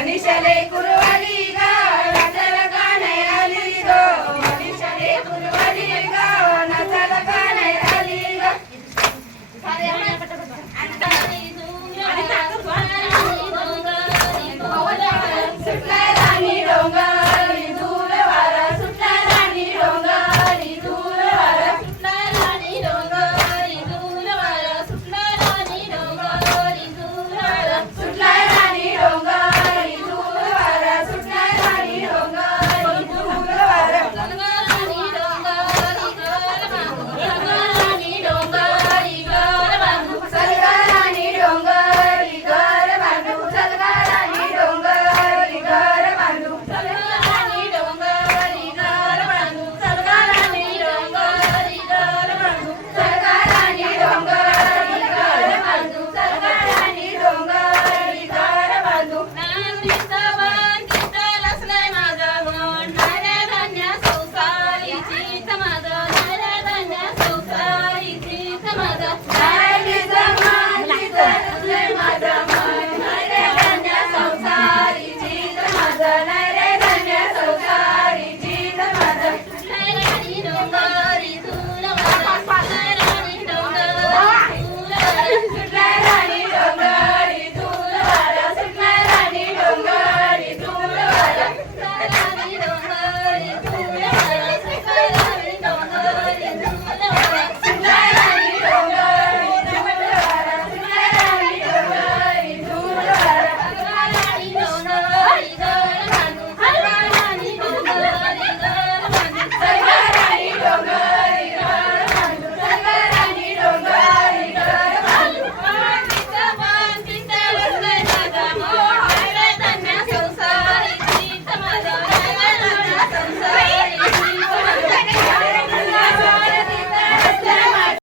i'm not